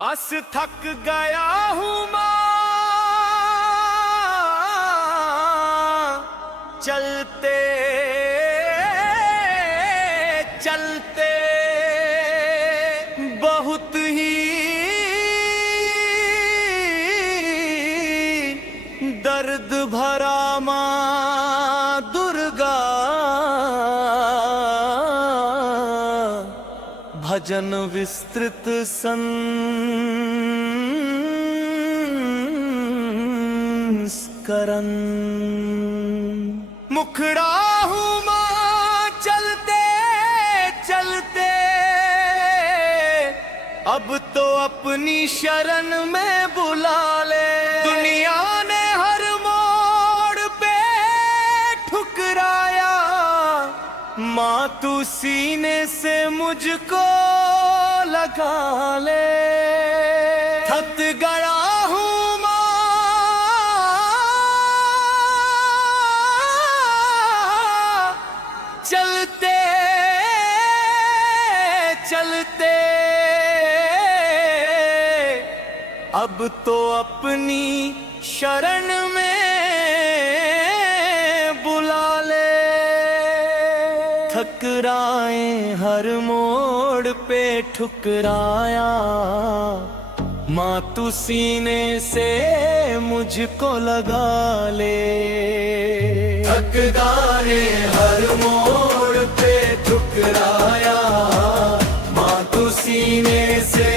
अस थक गया हूँ माँ चलते चलते बहुत ही दर्द भरा माँ दुर्गा भजन विस्तृत संस्करण मुखड़ा हूँ माँ चलते चलते अब तो अपनी शरण में बुला ले। दुनिया ने हर मोड़ पे ठुकराया माँ तू सीने से मुझको लगा ले। थक गया हूँ माँ चलते चलते अब तो अपनी शरण में बुला ले। ठुकराए हर मोड़ पे ठुकराया माँ तू सीने से मुझको लगा ले। ठुकराए हर मोड़ पे ठुकराया माँ तू सीने से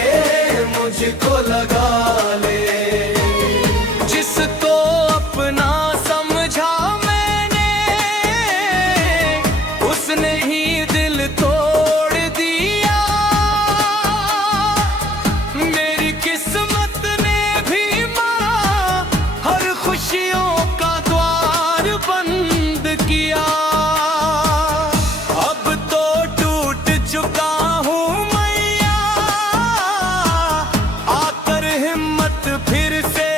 मुझको लगा ले। जिसको अपना समझा मैंने उसने ही दिल तोड़ दिया। मेरी किस्मत ने भी माँ हर खुशियों का द्वार बंद किया। अब तो टूट चुका हूँ मैया आकर हिम्मत फिर से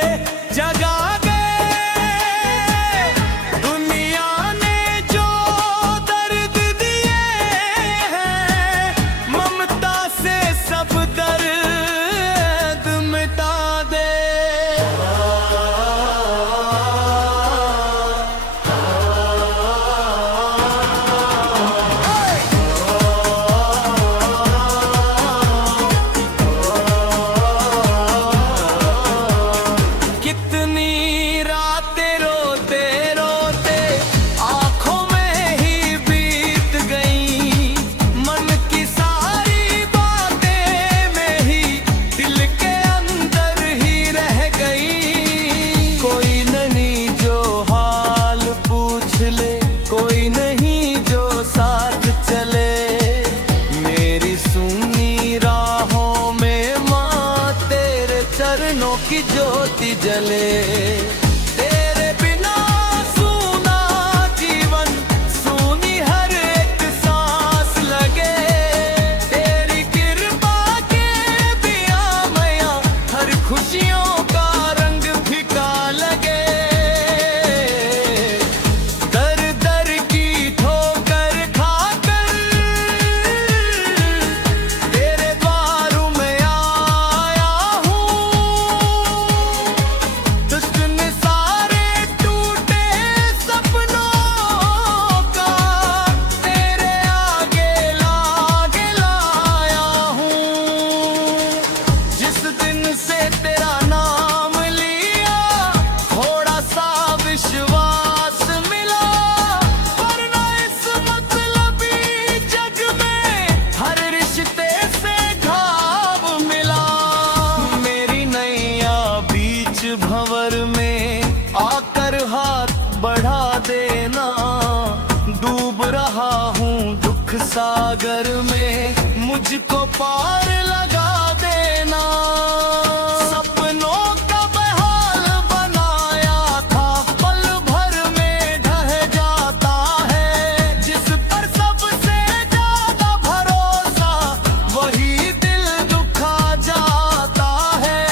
जगा गए। दुनिया ने जो दर्द दिए हैं ममता से सब दर्द मिटा दे। कितनी रातें रोते रोते आंखों में ही बीत गई। मन की सारी बातें में ही दिल के अंदर ही रह गई। कोई नहीं जो हाल पूछ ले कोई नहीं जो साथ चले। मेरी सुनी राहों में माँ तेरे चरणों की ज्योति जले। तेरे बिना सूना जीवन सूनी हर एक सांस लगे। तेरी कृपा के दिया मैया हर खुशियों का रंग फीका लगे। दर दर की ठोकर खाकर तेरे द्वारों में आया हूँ। दुश्मन सारे टूटे सपनों का तेरे आगे लागे लाया हूँ। जिस दिन से तेरा नाम लिया थोड़ा सा विश्वास मिला। वरना इस मतलबी जग में हर रिश्ते से घाव मिला। मेरी नैया बीच भंवर में आकर हाथ बढ़ा देना। डूब रहा हूँ दुख सागर में मुझको पार लगा देना। सपनों का बहाल बनाया था पल भर में ढह जाता है। जिस पर सबसे ज्यादा भरोसा वही दिल दुखा जाता है।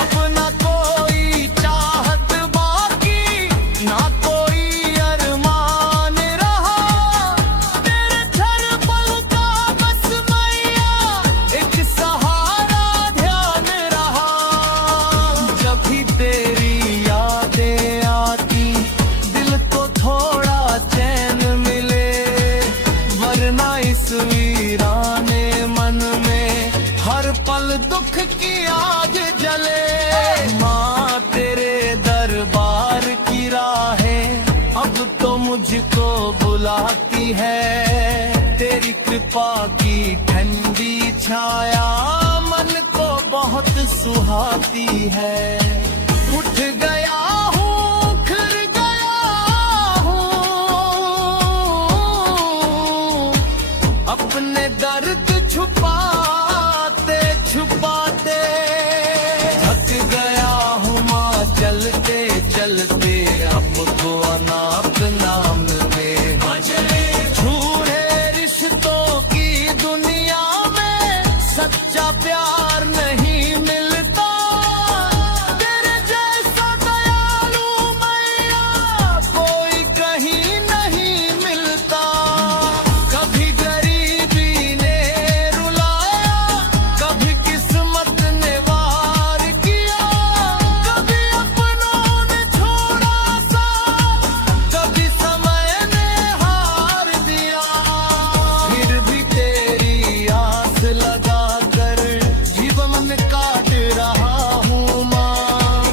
अब न कोई चाहत बाकी ना कोई अरमान रहा। तेरे छर पल का बस मैया एक हर पल दुख की आग जले। माँ तेरे दरबार की राहें अब तो मुझको बुलाती है। तेरी कृपा की ठंडी छाया मन को बहुत सुहाती है। उठ गया हूँ फिर गया हूँ, अपने दर्द छुपाते छुपाते। थक गया हूँ माँ चलते चलते, हमको अनाप नाम में छूरे रिश्तों की दुनिया में सच्चा प्यार नहीं मिलता। तेरे जैसा दयालु मैया कोई कहीं नहीं मिलता। कभी गरीबी ने रुलाया, कभी किस्मत ने वार किया। कभी अपनों ने छोड़ा सा, कभी समय ने हार दिया। फिर भी तेरी आस लगा कर जीवन काट रहा हूँ माँ।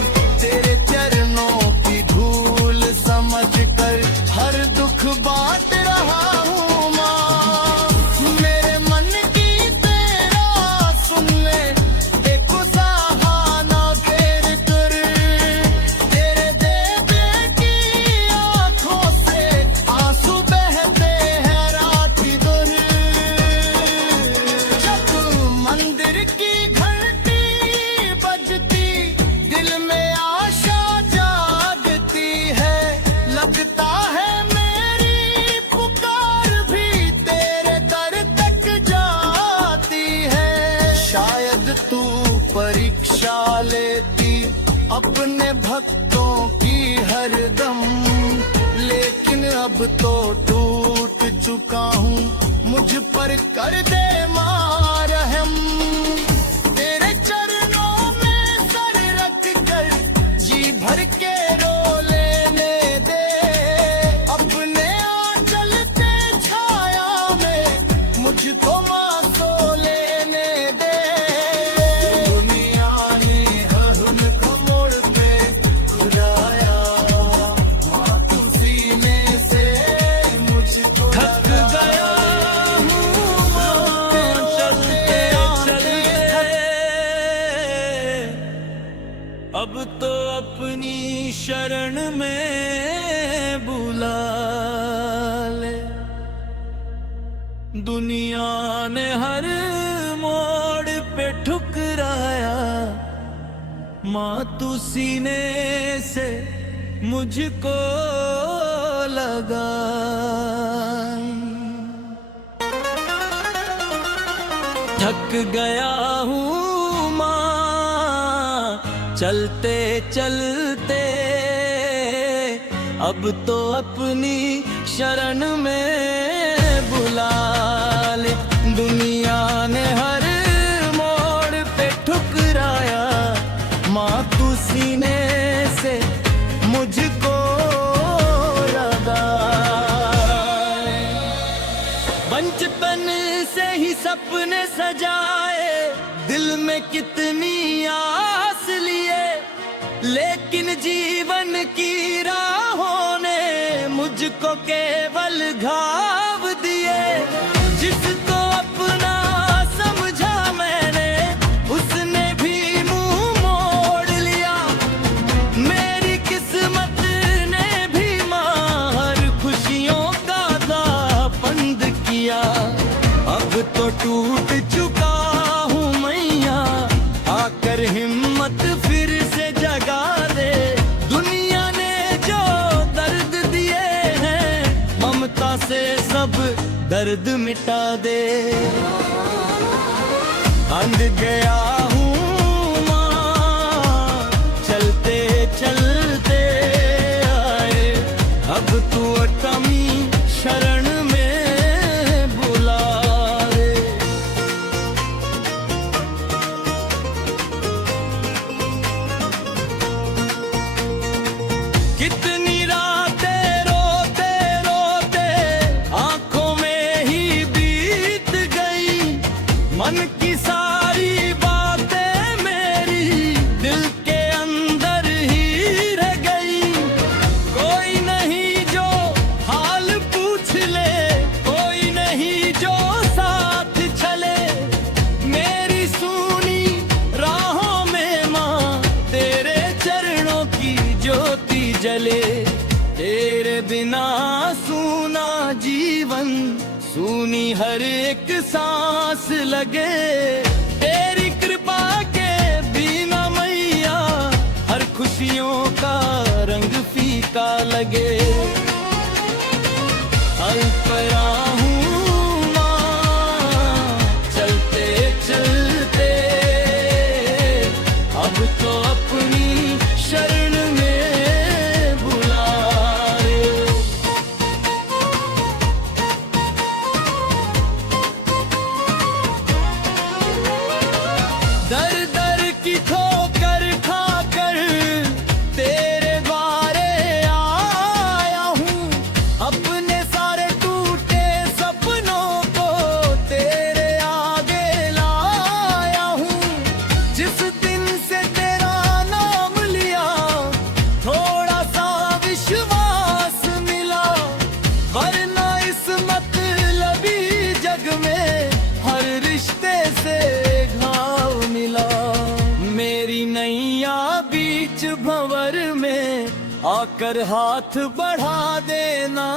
तेरे चरणों की धूल समझ कर हर दुख बांट रहा हूँ माँ। मेरे मन की तेरा सुन ले, एक सहाना फेर कर। तेरे देवे की आंखों से आंसू बहते हैं रात भर। जब मंदिर की घंटी बजती, दिल में आशा जागती है। लगता है मेरी पुकार भी तेरे दर तक जाती है। शायद तू परीक्षा लेती अपने भक्तों की हरदम, लेकिन अब तो टूट चुका हूँ, मुझ पर कर दे माँ रहम। तेरे चरणों में सर रख कर जी भर के रो लेने दे। अपने आंचल के छाया में मुझको माँ सो लेने दे। दुनिया ने हर मोड़ पे खुदाया, माँ तू सीने से मुझको थक गया हूँ माँ चलते चलते। अब तो अपनी शरण में बुला ले। दुनिया ने हर मोड़ पे ठुकराया, माँ तू सीने से मुझको लगा। थक गया हूँ माँ चलते चलते, अब तो अपनी शरण में बुला ले। दुनिया ने हर मोड़ पे ठुकराया, माँ तू सीने से मुझको लगा। बचपन से ही सपने सजाए, दिल में कितनी आस लिए, लेकिन जीवन की राहों ने मुझको केवल घाव दिए। जिसको अपना समझा मैंने, उसने भी मुंह मोड़ लिया। मेरी किस्मत ने भी मार खुशियों का दापंद किया। अब तो टूट चुका हूँ मैया, आकर हिम्मत फिर से जगा दे। दुनिया ने जो दर्द दिए हैं, ममता से सब दर्द मिटा दे। अंध गया हूँ माँ चलते चलते आए, अब तू अटमी शरण में बुला रे। कितनी रातें रोते रोते आंखों में ही बीत गई, मन की सारी हर एक सांस लगे तेरी कृपा के बिना मैया, हर खुशियों का रंग फीका लगे। अल्परा हूँ माँ चलते चलते, अब तो अपनी शरण में बुला रे। दर दर की ठोकर खाकर तेरे द्वारे आया हूँ, अपने सारे टूटे सपनों को तेरे आगे लाया हूँ। जिस दिन से तेरा नाम लिया थोड़ा सा विश्वास मिला, वरना इस मतलबी जग में हर रिश्ते से घाव मिला। मेरी नैया बीच भंवर में आकर हाथ बढ़ा देना,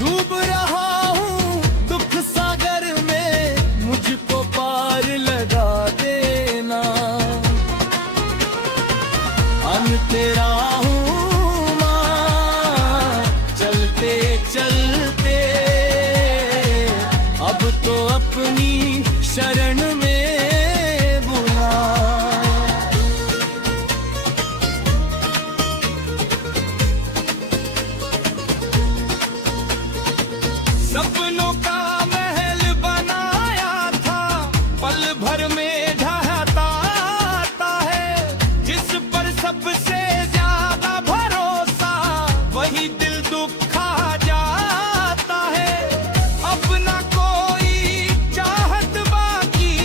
डूब रहा हूँ दुख सागर में मुझको पार लगा देना। अन तेरा हूँ माँ चलते चलते, अब तो अपनी शरण में बुला। सपनों का महल बनाया था, पल भर में ढहता आता है। जिस पर सबसे ज्यादा भरोसा वही दिल दुखा जाता है। अब ना कोई चाहत बाकी,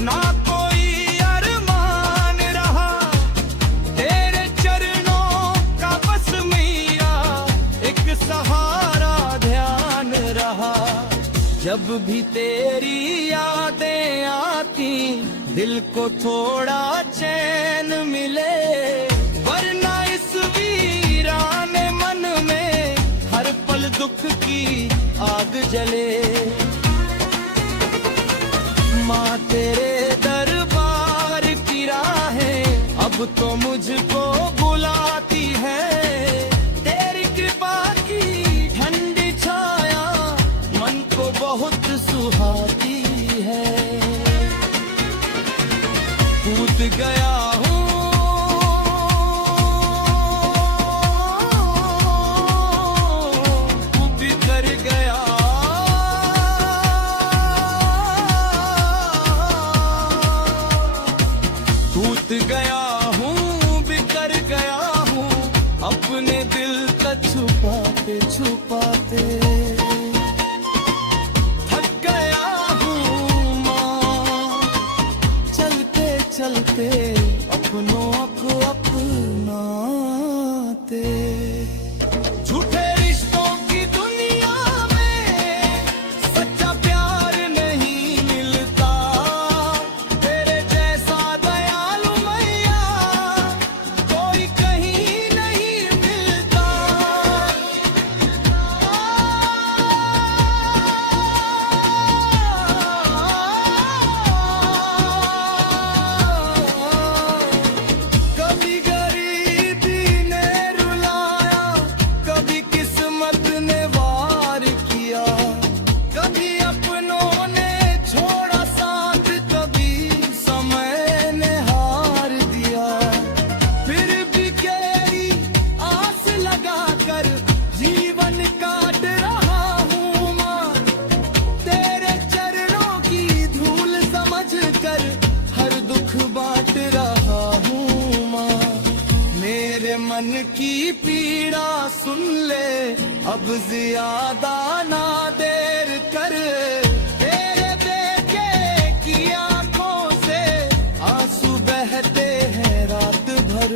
ना कोई अरमान रहा, तेरे चरणों का बस मेरा एक सहारा ध्यान रहा। जब भी तेरी यादें आती दिल को थोड़ा चैन मिले, वरना इस वीराने मन में हर पल दुख की आग जले। माँ तेरे दरबार की राहें अब तो मुझको बुलाती है। तेरी कृपा की ठंडी छाया मन को बहुत सुहाती है। कूद गया हूँ बिखर गया, टूट गया हूँ बिखर गया हूँ, अपने दिल का छुपाते छुपाते थक गया हूँ माँ चलते चलते अपनों को अपनाते। झूठे रिश्तों की दुनिया में सच्चा प्यार नहीं मिलता, तेरे जैसा दयालु मैया कोई कहीं नहीं मिलता। कभी गरीबी ने रुलाया, कभी किस्मत ने वार किया, कभी अपनों ने छोड़ा साथ, कभी समय ने हार दिया। फिर भी गहरी आस लगाकर जीवन काट रहा हूँ माँ, तेरे चरणों की धूल समझकर हर दुख बांट रहा हूँ माँ। मेरे मन की पीड़ा सुन ले अब ज्यादा ना देर कर, तेरे बेटे की आंखों से आंसू बहते हैं रात भर।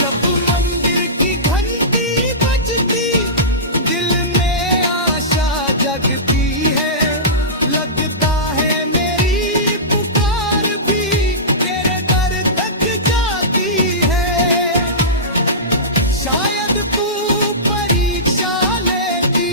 जब मंदिर की घंटी बजती दिल में आशा जगती है, लगता है मेरी पुकार भी तेरे दर तक जाती है। शायद तू परीक्षा लेती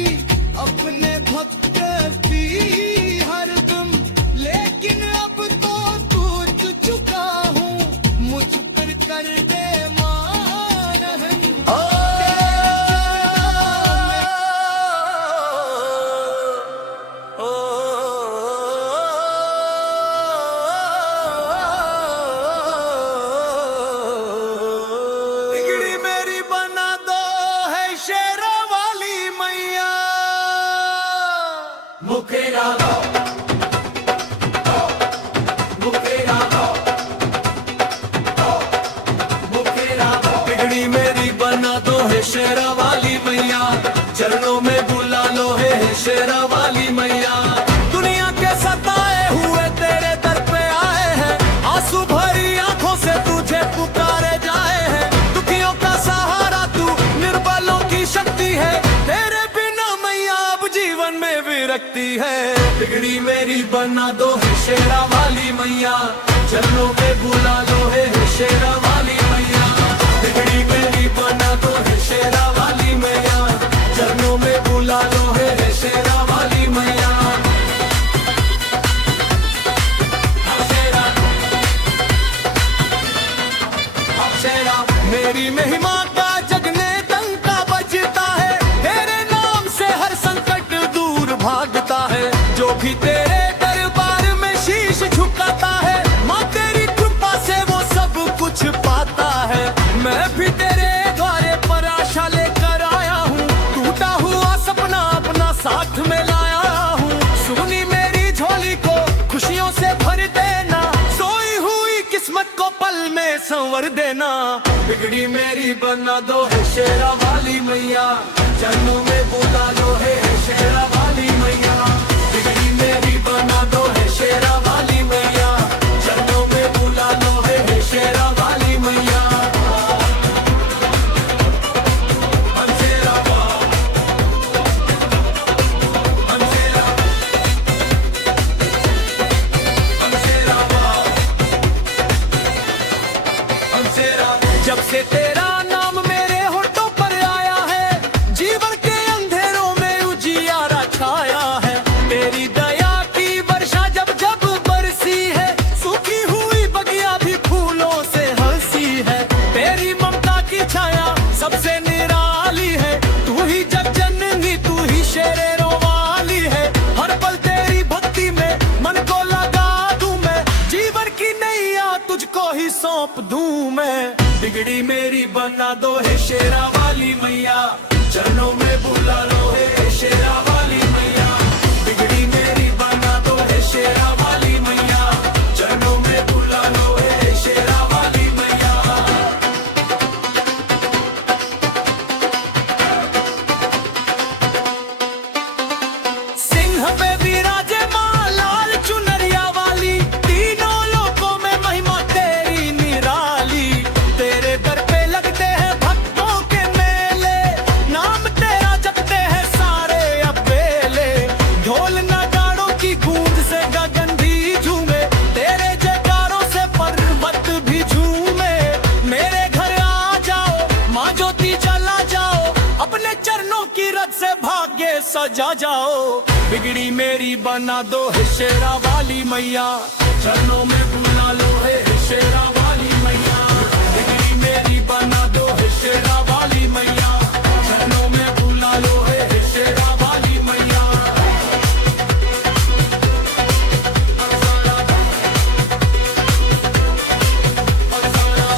बना दो है शेरा वाली मैया, चरणों में बुला लो है शेरा वाली मैया। बिगड़ी मेरी बना दो है शेरा वाली मैया, चरणों में बुला लो है शेरा वाली मैया। मेरी महिमा का जगने डंका बजता है, तेरे नाम से हर संकट दूर भागता है। जो भी तेरे दरबार में शीश झुकाता है, माँ तेरी कृपा से वो सब कुछ पाता है। मैं भी तेरे द्वारे पर आशा लेकर आया हूँ, टूटा हुआ सपना अपना साथ में लाया हूँ। सुनी मेरी झोली को खुशियों से भर देना, सोई हुई किस्मत को पल में संवर देना। बिगड़ी मेरी बना दो है शेरा वाली मैया, चरणों में बुला लो है शेरा वाली मैया। बिगड़ी मेरी बना दो है शेरा वाली मैया, चरणों में बुला लो है शेरा वाली मैया। हम शेरा हम शेरा हम शेरा हम शेरा। जब से तेरा नाम मेरे होठों पर आया है, जीवन के अंधेरों में उजियारा छाया है। तेरी दया की वर्षा जब जब बरसी है, सूखी हुई बगिया भी फूलों से हंसी है। तेरी ममता की छाया सबसे निराली है, तू ही जग जननी तू ही शेरों वाली है। हर पल तेरी भक्ति में मन को लगा दूं मैं, जीवन की नैया तुझको ही सौंप दूं मैं। बिगड़ी मेरी बना दो है शेरा वाली मैया, चरणों में बुला लो है शेरा वाली मैया। बिगड़ी मेरी बना दो है शेरा वाली मैया, चरणों में बुला लो है शेरा वाली मैया। सिंह पे विराजे माँ लाल चुनरिया वाली, तीनों लोकों में महिमा तेरी निराली। तेरे दर पे लगते हैं भक्तों के मेले, नाम तेरा जपते हैं सारे अबेले। ढोल नगाड़ों की गूंज से गगन भी झूमे, तेरे जयकारों से पर्वत भी झूमे। मेरे घर आ जाओ माँ ज्योति जला जाओ, अपने चरणों की रथ से भाग्य सजा जाओ। बिगड़ी मेरी बना दो है शेरा वाली मैया, चरणों में बुला लो है शेरा वाली मैया। बिगड़ी मेरी बना दो है शेरा वाली मैया, चरणों में बुला लो है शेरा वाली मैया।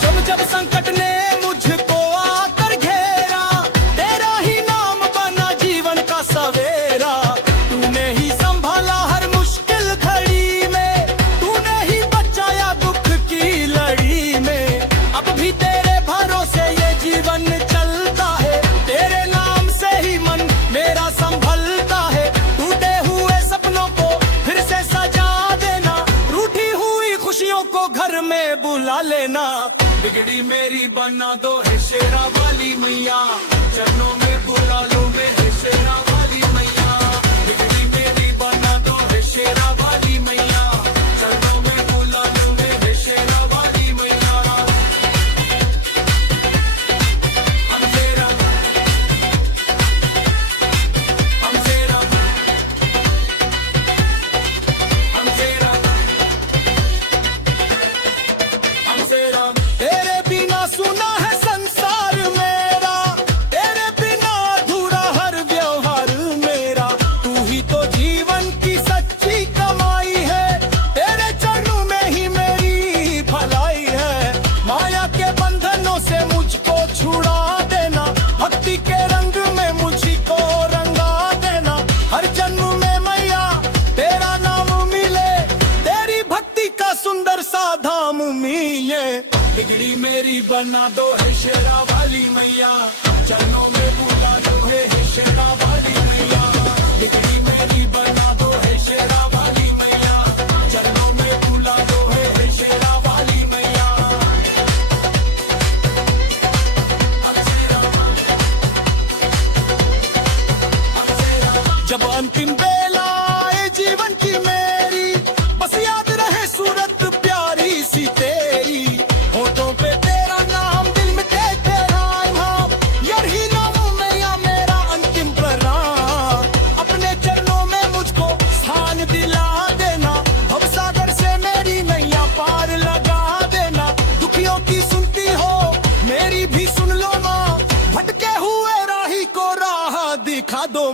जब जब संकट ने मुझको आकर घेरा, तेरा ही नाम बना जीवन का सवेरा। तूने ही संभाला हर मुश्किल घड़ी में, तूने ही बचाया दुख की लड़ी में। अब भी तेरे भरोसे ये जीवन चलता है, तेरे नाम से ही मन मेरा संभलता है। टूटे हुए सपनों को फिर से सजा देना, रूठी हुई खुशियों को घर में बुला लेना। बिगड़ी मेरी बना दो है शेरा वाली मैया, चरणों में बुला लो है शेरा वाली मैया। बिगड़ी मेरी बना दो है शेरा वाली मैया, चरणों में बुला लो है शेरा वाली मैया। हम शेरा हम शेरा हम शेरा हम शेरा। तेरे बिना सुना है संसार मेरा, तेरे बिना अधूरा हर व्यवहार मेरा। तू ही तो जीवन की सच्ची कमाई है, तेरे चरणों में ही मेरी भलाई है। माया के बंधनों से मुझको छुड़ा देना, भक्ति के रंग में मुझको रंगा देना। हर जन्म में मैया तेरा नाम मिले, तेरी भक्ति का सुंदर सा धाम मिले। बिगड़ी मेरी बना दो है शेरा वाली मैया, चरणों में बुला लो है शेरा वाली मैया। बिगड़ी मेरी बना दो है शेरा वाली मैया, चरणों में बुला लो है शेरा वाली मैया। जब अंतिम बेला आए जीवन की मेरी,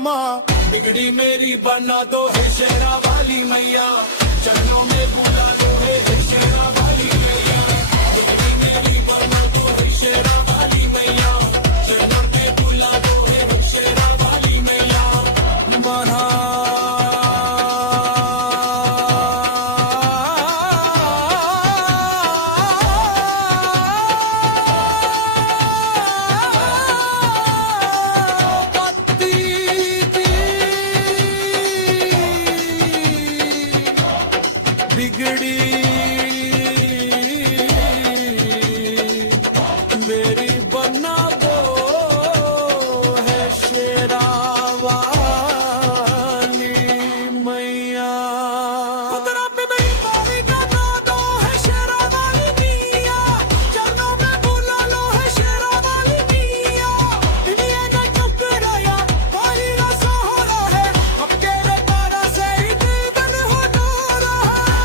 माँ बिगड़ी मेरी बना दो है शेरा वाली मैया, चरणों में बुला दो है शेरा वाली मैया, बिगड़ी मेरी बना दो है शेरा वाली मैया, चरणों में बुला दो है शेरा वाली मैया। मना बिगड़ी मेरी बना दो है शेरा वाली मैया, कुदरा पे मेरी बारी बना दो है शेरा वाली मिया, चरणों में बुला लो है शेरा वाली मिया, दुनिया ने चुप रहा कोई ना सहारा है, अब तेरे तारा से ही दिल हो रहा है।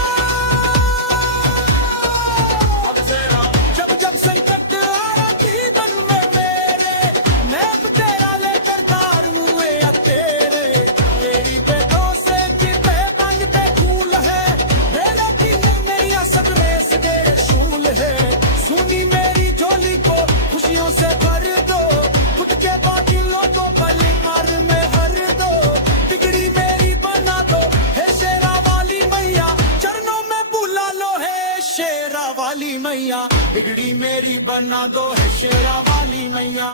जब जब संकट आया जीवन में मेरे, मैं अब तेरा लेकर तार मुए तेरे, तेरी बेटों से जीते मांगते फूल है, मेरे दिल मेरी असद रेस के शूल है, सुनी मेरी झोली को खुशियों से भर दो, खुद के बादलों को पली मार में भर दो, बिगड़ी मेरी बना दो है शेरा वाली मैया, चरणों में बुला लो है शेरा वाली मैया, बिगड़ी मेरी बना दो है शेरा वाली मैया।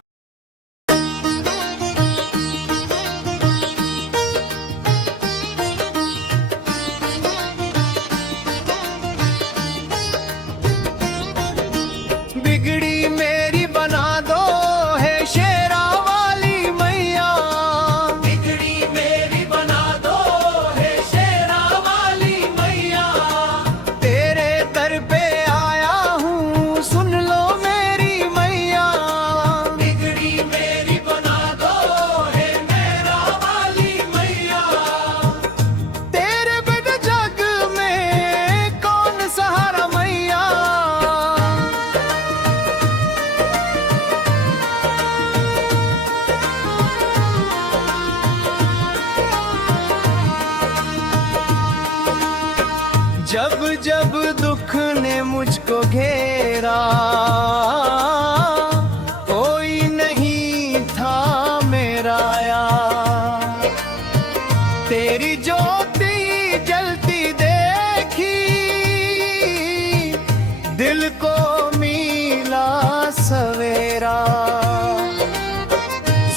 बिगड़ी मेरी बना दो है शेरा वाली मैया, बिगड़ी मेरी बना दो है शेरा वाली मैया, तेरे दर पे आया हूँ सुन लो मेरी मैया, बिगड़ी मेरी बना दो है मेरा वाली मैया, तेरे बिन जग में कौन सहारा मैया, जब जब दुख ने मुझको घेरा, कोई नहीं था मेरा यार, तेरी ज्योति जलती देखी, दिल को मिला सवेरा,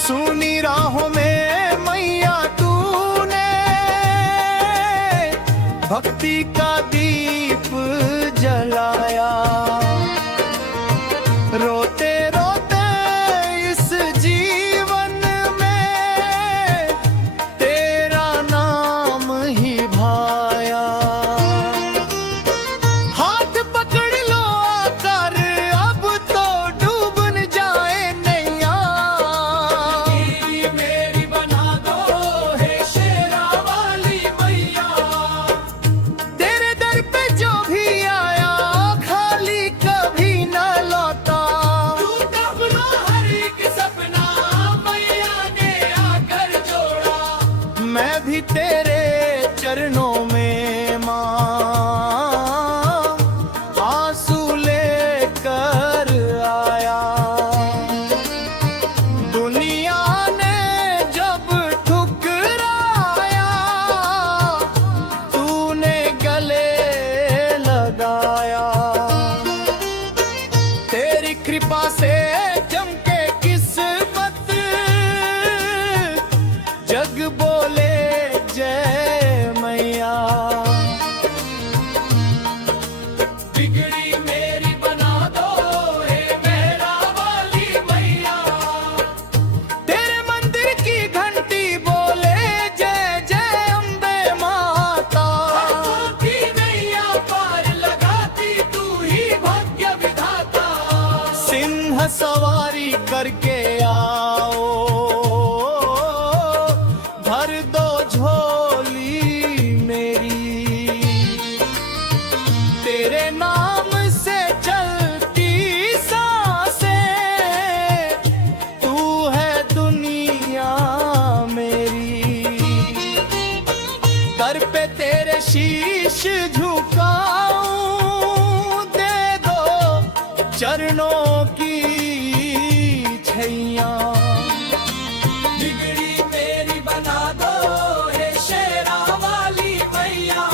सुनी राहों में मैया तूने भक्ति का दीप जलाया, रोते रोते इस जीवन में तेरा नाम ही भाया, हाथ पकड़ लो आकर अब तो डूब न जाए नैया, मेरी बना दो है शेरा वाली मैया, तेरे दर पे जो भी आया खाली कभी न लौटा, टूटा अपना हर एक सपना मैया ने आकर जोड़ा, मैं भी तेरे चरणों में माँ आंसू लेकर आया, दुनिया ने जब ठुकराया तूने गले लगाया, तेरी कृपा से चमके किस्मत, जग बोले जय मैया, बिगड़ी मेरी बना दो है मेरा वाली मैया, तेरे मंदिर की घंटी बोले जय जय अम्बे माता, नैया पार लगाती तू ही भाग्य विधाता, सिंह सवारी करके आओ भर दो झोली मेरी, तेरे नाम से चलती सांसें, तू है दुनिया मेरी। चरणों की छैया। बिगड़ी मेरी बना दो हे शेरा वाली मैया।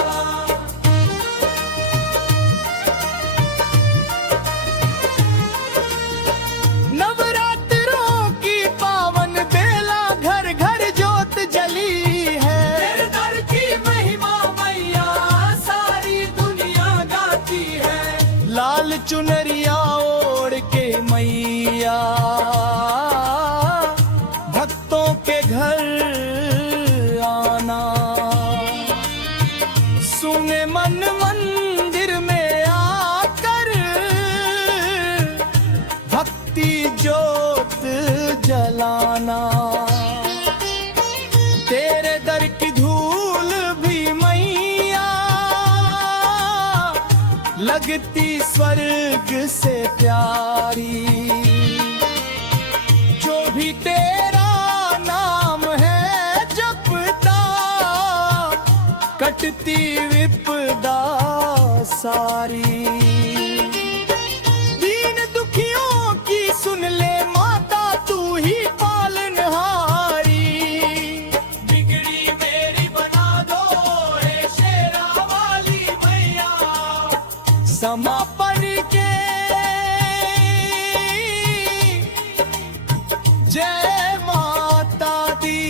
नवरात्रों की पावन बेला घर घर ज्योत जली है। तेरे दर की महिमा मैया सारी दुनिया गाती है। लाल चुनरिया ओढ़ के मैया भक्तों के घर आना। सुने मन मंदिर में आकर भक्ति ज्योत जलाना। तेरे दर की धूल भी मैया लगती स्वर्ग से प्यारी। जो भी तेरा नाम है जपता कटती विपदा सारी। दीन दुखियों की सुन ले माता तू ही पालनहारी। बिगड़ी मेरी बना दो हे शेरा वाली मैया। समापन के जय माता दी।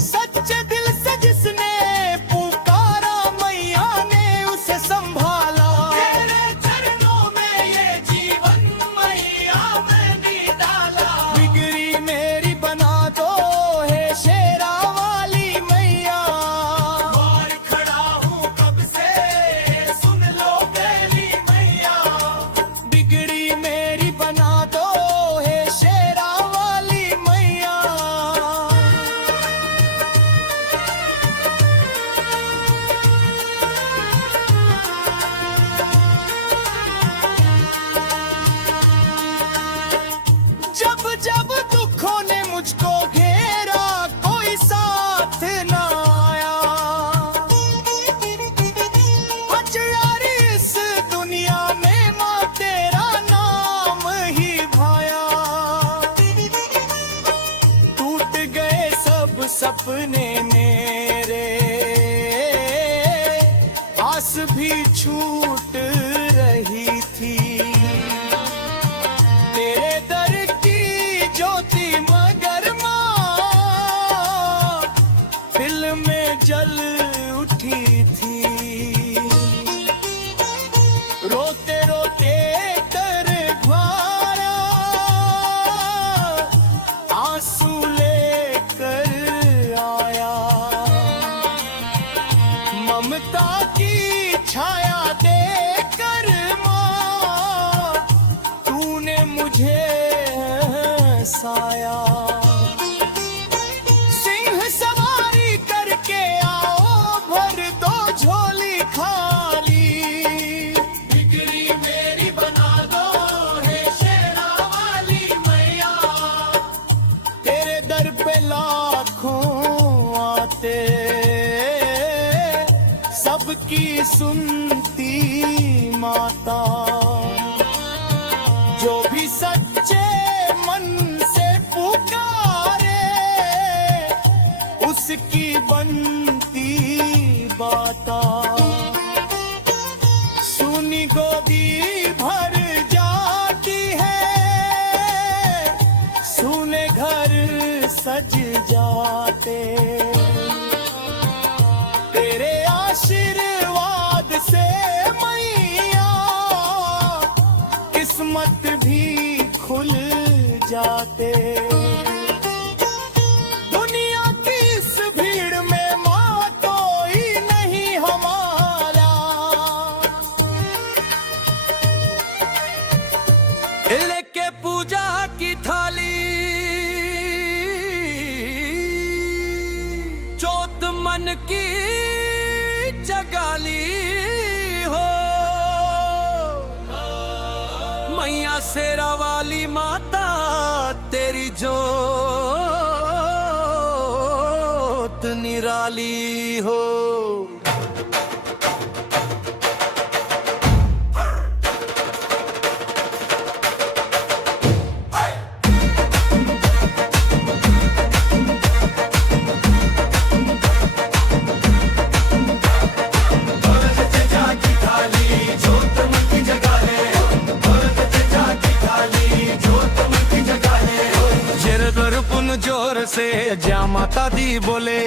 सच्चे दिल से जिसने पुकारा मैया ने उसे संभाला। तेरे चरणों में ये जीवन मैया मैंने डाला। बिगड़ी मेरी बना दो हे शेरा वाली मैया। बाहर खड़ा हूँ कब से सुन लो बेली मैया। बिगड़ी मेरी बना दो हे शेरा वाली मैया। जब जब दुखों ने मुझको घेरा कोई साथ न आया। अजयार इस दुनिया में माँ तेरा नाम ही भाया। टूट गए सब सपने मेरे आस भी छूट रही थी। तेरे दर की ज्योति मगर माँ दिल में जल उठी थी। रोते रोते कर घारा आंसू लेकर आया। ममता की छाया देकर माँ तूने मुझे हंसाया। सिंह सवारी करके आओ भर दो झोली खाली। बिगड़ी मेरी बना दो हे शेरा वाली मैया। तेरे दर पे लाखों आते सबकी सुनती माता। जो भी सच्चे मन से पुकारे उसकी बनती बाता। सुनी गोदी भर जाती है सुने घर सज जाते। तेरे आशीर्वाद से मैया किस्मत भी खुल जाते। दुनिया की इस भीड़ में माँ कोई नहीं हमारा। लेके पूजा की थाली चोत मन की जगाली हो। मैया शेरा वाली माता तेरी जोत निराली हो। से जय माता दी बोले।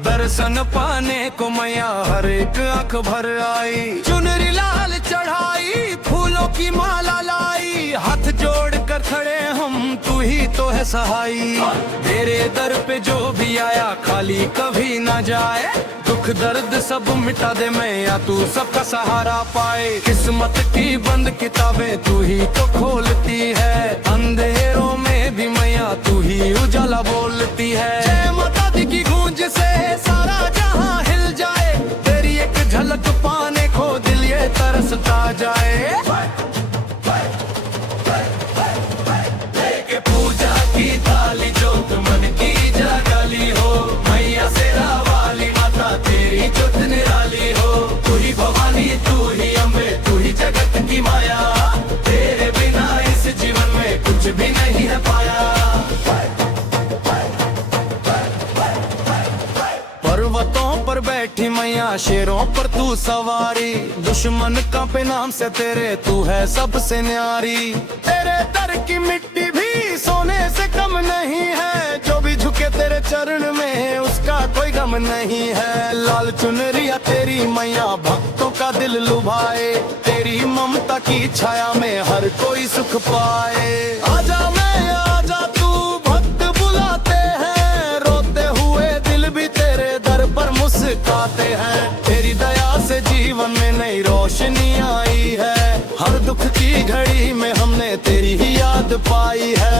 दर्शन पाने को मैया हर एक आंख भर आई। चुनरी लाल चढ़ाई, फूलों की माला लाई, हाथ जोड़ कर खड़े हम, तू ही तो है सहाई। तेरे दर पे जो भी आया खाली कभी ना जाए। दुख दर्द सब मिटा दे मैया, तू सबका सहारा पाए। किस्मत की बंद किताबें तू ही तो खोलती है। अंधेरों में भी मैया तू ही उजाला बोलती है। जय माता दी की गूंज से सारा जहां हिल जाए। तेरी एक झलक पाने को दिल ये तरसता जाए। लेके पूजा की थाली, जोत मन की जगाली हो। मैया शेरा वाली माता तेरी जोत निराली हो। तू ही भवानी, तू ही अम्बे, तू ही जगत की माया। तेरे बिना इस जीवन में कुछ भी नहीं है पाया। पर्वतों पर बैठी मैया, शेरों पर तू सवारी। दुश्मन का पे नाम से तेरे, तू है सबसे न्यारी। तेरे दर की मिट्टी भी सोने से कम नहीं है। जो भी झुके तेरे चरण में उसका कोई गम नहीं है। लाल चुनरिया तेरी मैया भक्तों का दिल लुभाए। तेरी ममता की छाया में हर कोई सुख पाए। आजा मैया आजा, तू भक्त बुलाते हैं। रोते हुए दिल भी तेरे दर पर मुस्कुराते हैं। तेरी दया से जीवन में नई रोशनी आई है। हर दुख की घड़ी में हमने तेरी ही याद पाई है।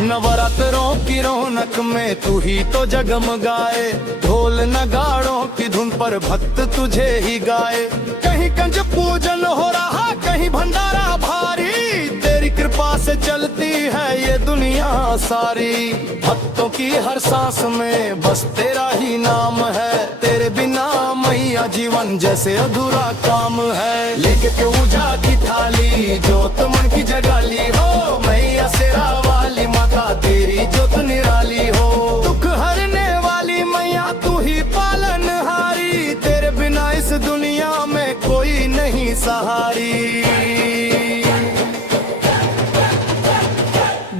नवरात्रों की रौनक में तू ही तो जगमगाए। ढोल नगाड़ों की धुन पर भक्त तुझे ही गाए। कहीं कंज पूजन हो रहा, कहीं भंडारा भारी। तेरी कृपा से चलती है ये दुनिया सारी। भक्तों की हर सांस में बस तेरा ही नाम है। तेरे बिना मैया जीवन जैसे अधूरा काम है। लेके पूजा की थाली, जोत मन की जगाली हो। मैया शेरा वाली माता तेरी जोत निराली हो। दुख हरने वाली मैया तू ही पालनहारी। तेरे बिना इस दुनिया में कोई नहीं सहारी।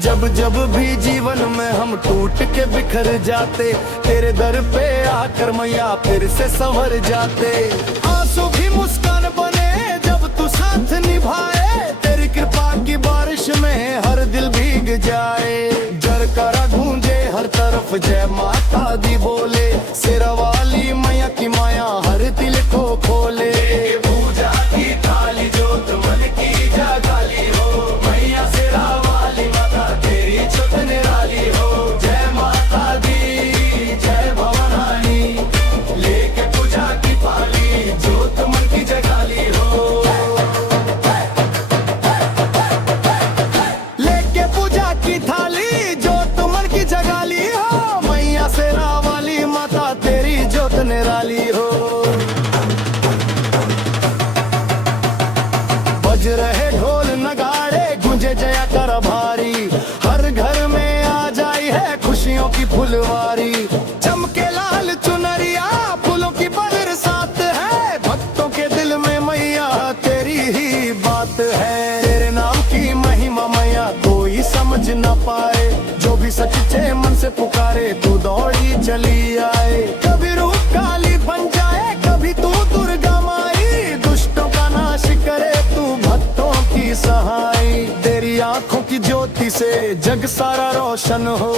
जब जब भी जीवन में हम टूट के बिखर जाते, तेरे दर पे आकर मैया फिर से संवर जाते। आंसू भी मुस्कान बने जब तू साथ निभाए। तेरी कृपा की बारिश में हर दिल भीग जाए। जरकरा गूंजे हर तरफ जय माता दी बोले। शेरा वाली मैया की माया हर दिल को खोले। पूजा की थाली, जोत मन की जगाली हो। मैया शेरा वाली माता तेरी जोत निराली हो। जय माता दी जय भवानी। लेके पूजा की थाली, जोत मन की जगाली हो। लेके पूजा की थाली, जोत मन की जगाली हो। मैया शेरा वाली माता तेरी जोत निराली हो। बज रहे ढोल नगाड़े, गूंजे जया कर भारी। हर घर में आ जाई है खुशियों की फुलवारी। चमके लाल चुनरिया, फूलों की बरसात है। भक्तों के दिल में मैया तेरी ही बात है। तेरे नाम की महिमा मैया कोई समझ न पाए। जो भी सच्चे मन से पुकारे तू दौड़ी चली आए। कभी रूप काली बन जाए, कभी तू दुर्गा माई। दुष्टों का नाश करे तू भक्तों की सहाय। तेरी आंखों की ज्योति से जग सारा रोशन हो।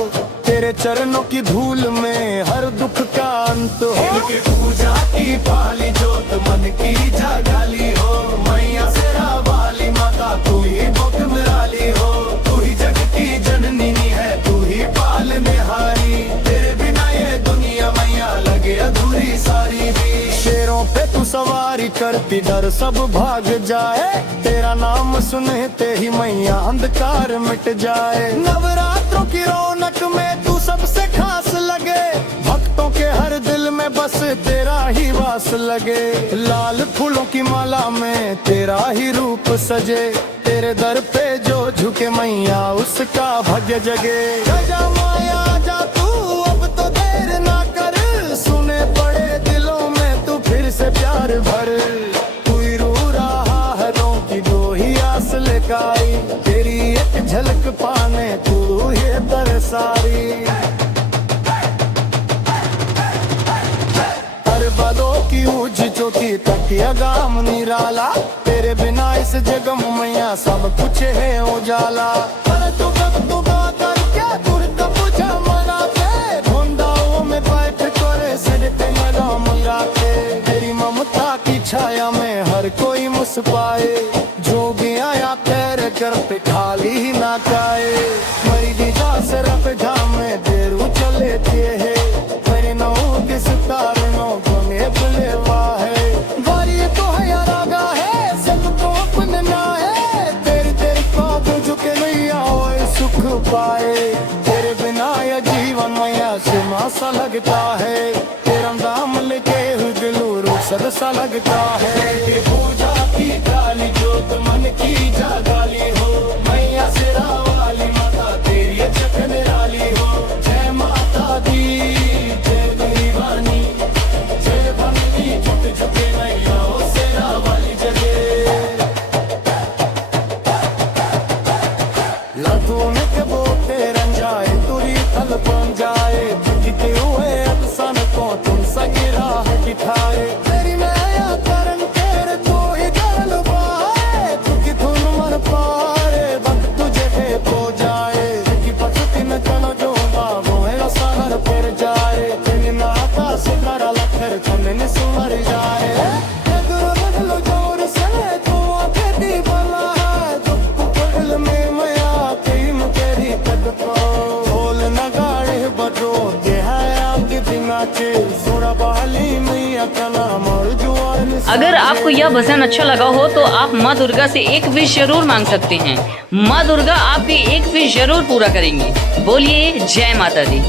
तेरे चरणों की धूल में हर दुख का अंत हो। पूजा की थाली, जोत मन की जगाली हो। मैया शेरा वाली माता तू ही बहुत निराली हो। तू ही जग की जननी है, तू ही पालनहारी। तेरे बिना ये दुनिया मैया लगे अधूरी सारी भी। शेरों पे तू सवारी करती, डर सब भाग जाए। तेरा नाम सुनते ही मैया अंधकार मिट जाए। नवरात्रों की रौनक में तू सबसे खास लगे। भक्तों के हर दिल में बस तेरा ही वास लगे। लाल फूलों की माला में तेरा ही रूप सजे। तेरे दर पे जो झुके मैया उसका भाग्य जगे। जा माया जा तू, अब तो देर ना कर। सुने पड़े दिलों में तू फिर से प्यार भर। तू ही रो रहा है, रों की दो ही आस लेकर आई। तेरी एक झलक पा सारी। हर बालों की ऊंची चोटी तक गाम निराला, तेरे बिना इस जग में मैया सब कुछ है उजाला। पर तू कब तू कर क्या दूर का पूछा मना के, धुंधाओं में बैठ करे सिर पे लगा मंगा के। तेरी ममता की छाया में हर कोई मुस्कुराए, जो भी आया तेरे कर पे खाली ना काए। मेरी दिशा से रफ में देर चले थे है, मेरे नौ किस तारों को ने बुले है। बारी तो है रागा है सब तो अपने ना है, तेरी तेरी पाप झुके मैया होए सुख पाए। तेरे बिना ये जीवन मैया से मासा लगता है, तेरा दाम लेके दिलू रूसद सा लगता है। ये पूजा की काली जोत मन की जागाली हो, मैया सिरा वाली माता तेरी चक निराली हो। जय माता दी जय दीवानी, जय भगनी झुक झुके मैया हो सिरा वाली जगे। लतों में के बोते रंजाए तुरी थल बन जाए, जीते हुए अफसान को तुम सगिरा दिखाए। तेरी मैया करन तेरे तो ही गल बाए, तू की धुन मन पारे वक्त तुझे पे हो जाए। की पति न चलो जो बाबो है सागर पर जाए, तेरी नाता से करा लखर तुमने ने सुमर जाए। गुरु बदलो जोर से तू आके दी भला है, दुख पगल में मैया कई में तेरी कद को ढोल नगाड़े बजो दे है आपके दिना के सोरा बहाली मैया का नाम और जुआर। अगर आपको यह भजन अच्छा लगा हो तो आप माँ दुर्गा से एक विश जरूर मांग सकते हैं। माँ दुर्गा आपकी एक विश जरूर पूरा करेंगी। बोलिए जय माता दी।